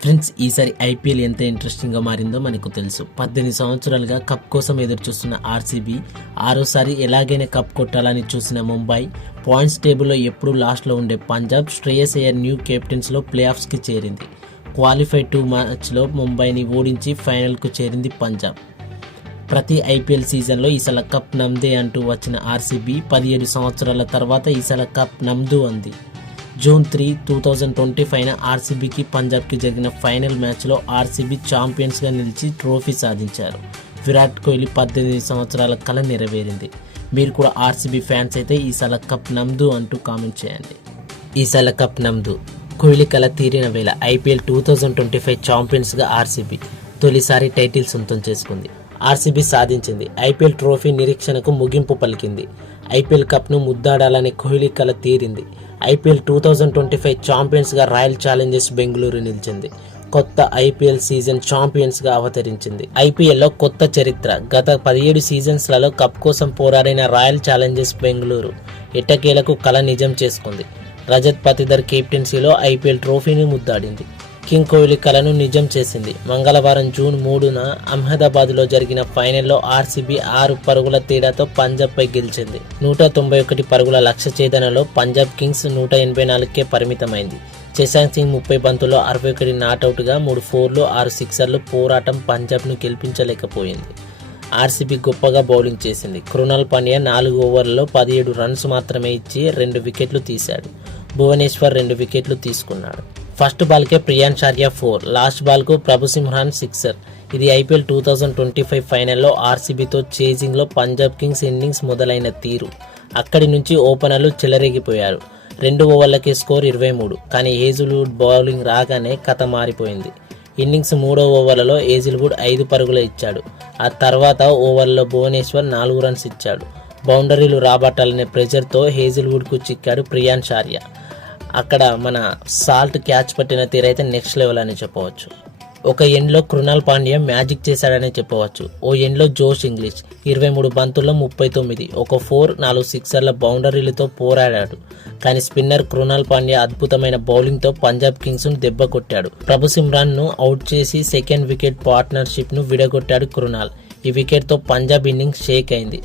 Friends, ఈసారి IPL ఎంత ఇంట్రెస్టింగ్గా మారిందో మనకు తెలుసు. 18 సంవత్సరాలుగా కప్ కోసం ఎదురు చూస్తున్న ఆర్సీబీ ఆరోసారి ఎలాగైనా కప్ కొట్టాలని చూసిన ముంబై, పాయింట్స్ టేబుల్లో ఎప్పుడూ లాస్ట్లో ఉండే పంజాబ్, శ్రేయస్ అయ్యర్ న్యూ కెప్టెన్స్లో ప్లే ఆఫ్స్కి చేరింది. క్వాలిఫై 2 మ్యాచ్లో ముంబైని ఓడించి ఫైనల్కు చేరింది పంజాబ్. ప్రతి ఐపీఎల్ సీజన్లో ఈసారి కప్ నమ్దే అంటూ వచ్చిన ఆర్సీబీ 17 సంవత్సరాల తర్వాత ఈసారి కప్ నమ్దు అంది. జూన్ 3, 2025న ఆర్సీబీకి పంజాబ్కి జరిగిన ఫైనల్ మ్యాచ్లో ఆర్సీబీ ఛాంపియన్స్గా నిలిచి ట్రోఫీ సాధించారు. విరాట్ కోహ్లీ 18 సంవత్సరాల కల నెరవేరింది. మీరు కూడా ఆర్సీబీ ఫ్యాన్స్ అయితే ఈసారి కప్ నమ్దు అంటూ కామెంట్ చేయండి. ఈసారి కప్ నమ్దు, కోహ్లీ కల తీరిన వేళ ఐపీఎల్ 2025 ఛాంపియన్స్గా ఆర్సీబీ తొలిసారి టైటిల్ సొంతం చేసుకుంది. ఆర్సీబీ సాధించింది. ఐపీఎల్ ట్రోఫీ నిరీక్షణకు ముగింపు పలికింది. ఐపీఎల్ కప్ను ముద్దాడాలనే కోహ్లీ కల తీరింది. ఐపీఎల్ 2025 ఛాంపియన్స్గా రాయల్ ఛాలెంజర్స్ బెంగళూరు నిలిచింది. కొత్త ఐపీఎల్ సీజన్ ఛాంపియన్స్గా అవతరించింది. ఐపీఎల్లో కొత్త చరిత్ర. గత 17 సీజన్స్లలో కప్ కోసం పోరాడిన రాయల్ ఛాలెంజర్స్ బెంగళూరు ఎట్టకేలకు కల నిజం చేసుకుంది. రజత్ పతిదర్ కెప్టెన్సీలో ఐపీఎల్ ట్రోఫీని ముద్దాడింది. కింగ్ కోహ్లీ కలను నిజం చేసింది. మంగళవారం జూన్ 3న అహ్మదాబాద్లో జరిగిన ఫైనల్లో ఆర్సీబీ 6 పరుగుల తేడాతో పంజాబ్పై గెలిచింది. 191 పరుగుల లక్ష్య ఛేదనలో పంజాబ్ కింగ్స్ 184కే పరిమితమైంది. శశాంక్ సింగ్ 30 బంతుల్లో 61 నాటౌట్గా 3 ఫోర్లు 6 సిక్సర్లు పోరాటం పంజాబ్ను గెలిపించలేకపోయింది. ఆర్సీబీ గొప్పగా బౌలింగ్ చేసింది. కృణాల్ పాండ్యా 4 ఓవర్లలో 17 రన్స్ మాత్రమే ఇచ్చి 2 వికెట్లు తీశాడు. భువనేశ్వర్ 2 వికెట్లు తీసుకున్నాడు. First బాల్కే ప్రియాన్షార్య 4, last బాల్కు ప్రభుసింహ్రాన్ sixer. ఇది ఐపీఎల్ 2025 ఫైనల్లో ఆర్సీబీతో చేజింగ్లో పంజాబ్ కింగ్స్ ఇన్నింగ్స్ మొదలైన తీరు. అక్కడి నుంచి ఓపెనర్లు చెలరేగిపోయారు. 2 ఓవర్లకే స్కోర్ 23. కానీ హేజిల్వుడ్ బౌలింగ్ రాగానే కథ మారిపోయింది. ఇన్నింగ్స్ 3వ ఓవర్లలో హేజిల్వుడ్ 5 పరుగులు ఇచ్చాడు. ఆ తర్వాత ఓవర్లో భువనేశ్వర్ 4 రన్స్ ఇచ్చాడు. బౌండరీలు రాబట్టాలనే ప్రెజర్తో హేజిల్వుడ్కు చిక్కాడు ప్రియాన్షార్య. అక్కడ మన సాల్ట్ క్యాచ్ పట్టిన తీరైతే నెక్స్ట్ లెవెల్ అని చెప్పవచ్చు. ఒక ఎండ్లో కృణాల్ పాండ్యా మ్యాజిక్ చేశాడని చెప్పవచ్చు. ఓ ఎండ్లో జోష్ ఇంగ్లీష్ 23 బంతుల్లో 39, 1 ఫోర్ 4 సిక్సర్ల బౌండరీలతో పోరాడాడు. కానీ స్పిన్నర్ కృణాల్ పాండ్యా అద్భుతమైన బౌలింగ్తో పంజాబ్ కింగ్స్ను దెబ్బ కొట్టాడు. ప్రభుసింహ్రాన్ను అవుట్ చేసి సెకండ్ వికెట్ పార్ట్నర్షిప్ను విడగొట్టాడు కృణాల్. ఈ వికెట్తో పంజాబ్ ఇన్నింగ్స్ షేక్ అయింది.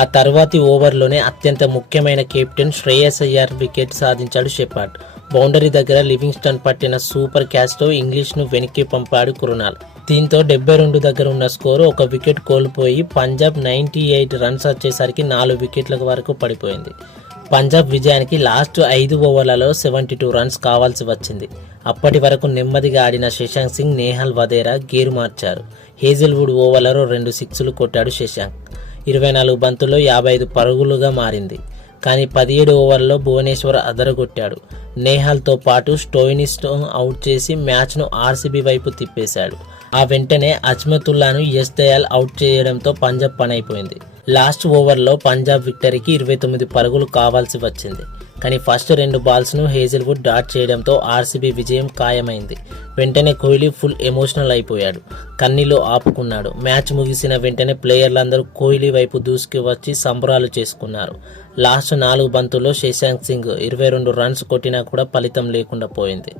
ఆ తర్వాతి ఓవర్లోనే అత్యంత ముఖ్యమైన కెప్టెన్ శ్రేయస్ అయ్యర్ వికెట్ సాధించాడు షెపార్డ్. బౌండరీ దగ్గర లివింగ్స్టన్ పట్టిన సూపర్ క్యాచ్తో ఇంగ్లీష్ను వెనక్కి పంపాడు కృణాల్. దీంతో 72 దగ్గర ఉన్న స్కోరు 1 వికెట్ కోల్పోయి పంజాబ్ 98 రన్స్ వచ్చేసరికి 4 వికెట్ల వరకు పడిపోయింది. పంజాబ్ విజయానికి లాస్ట్ 5 ఓవర్లలో 72 రన్స్ కావాల్సి వచ్చింది. అప్పటి వరకు నెమ్మదిగా ఆడిన శశాంక్ సింగ్, నేహల్ వధేరా గేరు మార్చారు. హేజిల్వుడ్ ఓవర్లలో 2 సిక్స్లు కొట్టాడు శశాంక్. 24 బంతుల్లో 55 పరుగులుగా మారింది. కానీ 17 ఓవర్లలో భువనేశ్వర్ అదరగొట్టాడు. నేహాల్తో పాటు స్టోయినిస్ను అవుట్ చేసి మ్యాచ్ను ఆర్సీబీ వైపు తిప్పేశాడు. ఆ వెంటనే అజ్మతుల్లాను యశ్ దయాల్ అవుట్ చేయడంతో పంజాబ్ పనైపోయింది. లాస్ట్ ఓవర్లో పంజాబ్ విక్టరీకి 29 పరుగులు కావాల్సి వచ్చింది. కానీ ఫస్ట్ 2 బాల్స్ను హేజిల్వుడ్ డాట్ చేయడంతో ఆర్సీబీ విజయం ఖాయమైంది. వెంటనే కోహ్లీ ఫుల్ ఎమోషనల్ అయిపోయాడు. కన్నీళ్లు ఆపుకున్నాడు. మ్యాచ్ ముగిసిన వెంటనే ప్లేయర్లందరూ కోహ్లీ వైపు దూసుకు వచ్చి సంబరాలు చేసుకున్నారు. లాస్ట్ 4 బంతుల్లో శశాంక్ సింగ్ 22 రన్స్ కొట్టినా కూడా ఫలితం లేకుండా పోయింది.